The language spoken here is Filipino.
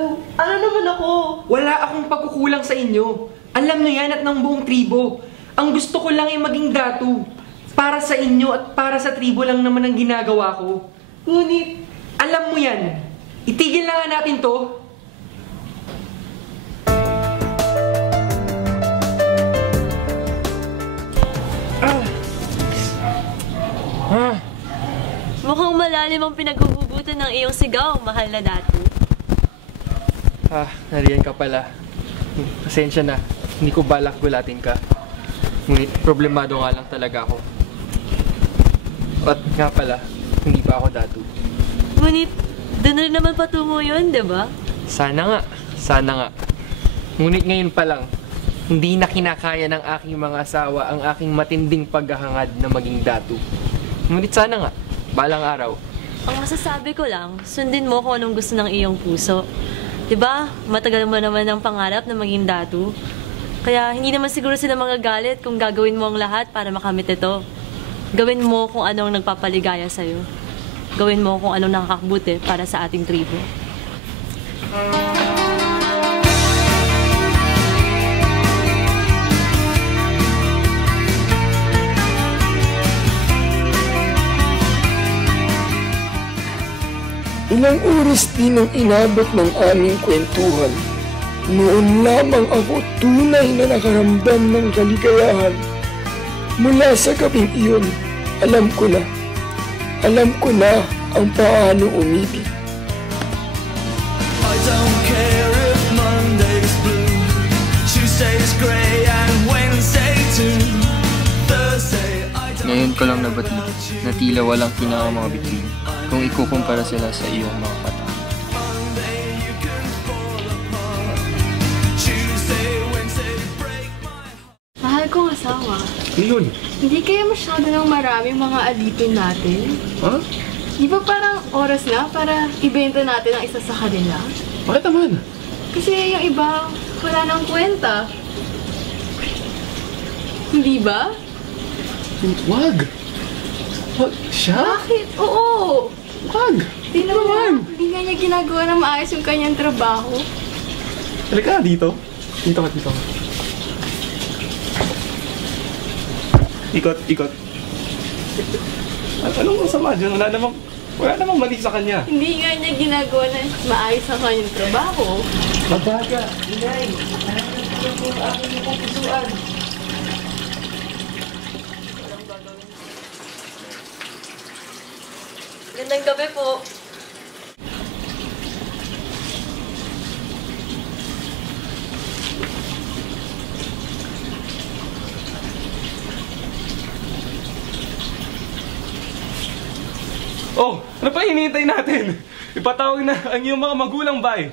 Ano? Ano naman ako? Wala akong pagkukulang sa inyo. Alam nyo yan at ng buong tribo. Ang gusto ko lang ay maging datu. Para sa inyo at para sa tribo lang naman ang ginagawa ko. Ngunit, alam mo yan. Itigil na nga natin to. Mukhang malalim ang pinaghuhugutan ng iyong sigaw, mahal na datu. Nariyan ka pala. Pasensya na. Hindi ko balak gulatin ka. Ngunit problemado nga lang talaga ako. At nga pala, hindi pa ako datu. Ngunit, doon rin naman patungo yun, di ba? Sana nga. Ngunit ngayon pa lang, hindi na kinakaya ng aking mga asawa ang aking matinding paghahangad na maging datu. Ngunit sana nga, balang araw. Ang masasabi ko lang, sundin mo kung anong gusto ng iyong puso. Diba? Matagal mo naman ang pangarap na maging datu. Kaya hindi naman siguro sila magagalit kung gagawin mo ang lahat para makamit ito. Gawin mo kung anong nagpapaligaya sa'yo. Gawin mo kung anong nakakabuti para sa ating tribo. Ilang oras din ang inabot ng aming kwentuhan. Noon lamang ako tunay na nakaramdam ng kaligayahan. Mula sa gabing iyon, alam ko na ang paano umibig. I don't care if Monday's blue, Tuesday's gray and Wednesday too. Thursday I don't. Ngayon ko lang nabati na tila walang kinaka mga bituin kung ikukumpara sila sa iyong mga mata. Mahal kong asawa. Yun. Hindi kaya masyado ng maraming mga alipin natin? Ha? Di ba parang oras na para ibenta natin ang isa sa kanila? Bakit naman? Kasi yung iba, wala nang kwenta. Hindi ba? Wag! Wag siya? Bakit? Oo! Wag! Tingnan mo, hindi nga niya ginagawa na maayos yung kanyang trabaho. Halika dito. Dito ka. Ikot. Anong masama dyan? Wala namang mali sa kanya. Hindi nga niya ginagawa na maayos ang kanyang trabaho. Mabaga, inay. Alam ko ang aking pupusuan. Gandang gabi po. Oh, ano pa hinihintay natin? Ipatawag na ang iyong mga magulang ba eh?